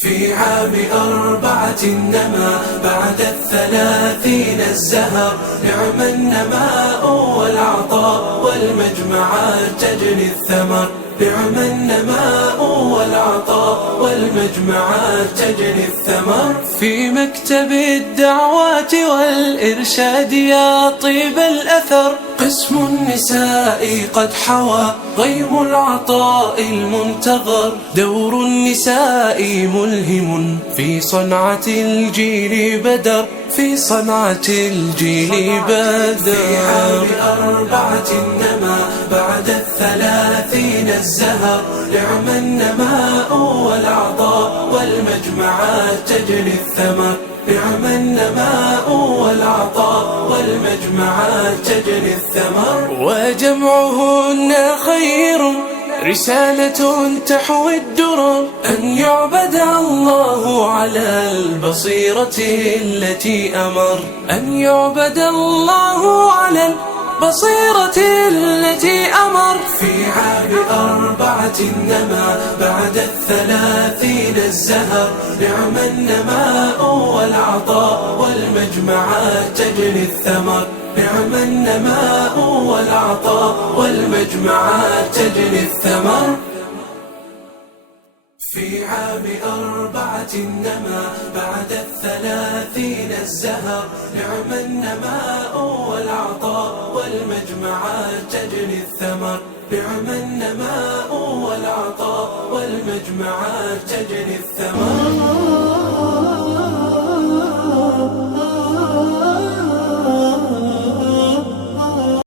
في عام 4 نما بعد 30 الزهر، نعم النماء والعطاء والمجمعات تجني الثمر. نعم النماء والعطاء والمجمعات تجني الثمر. في مكتب الدعوات والإرشاد يا طيب الأثر، قسم النساء قد حوى غيم العطاء المنتظر. دور النساء ملهم في صنعة الجيل بدر، في صنعة الجيل بدر. في عام 4 نما بعد 30 الزهر، نعم النماء والعطاء والمجمعات تجني الثمر. نعم النماء والعطاء والمجمعات تجني الثمر. وجمعهن خير رسالة تحوي الدرر، أن يعبد الله على البصيرة التي أمر. أن يعبد الله على البصيرة التي أمر. في عام 4 نما بعد 30 الزهر، نعم النماء والعطاء والمجمعات تجني الثمر. نعم النماء والعطاء والمجمعات تجني الثمر. في عام 4 نما بعد 30 الزهر، نعم النماء والعطاء والمجمعات تجني الثمر. نعم النماء والعطاء والمجمعات تجني الثمر.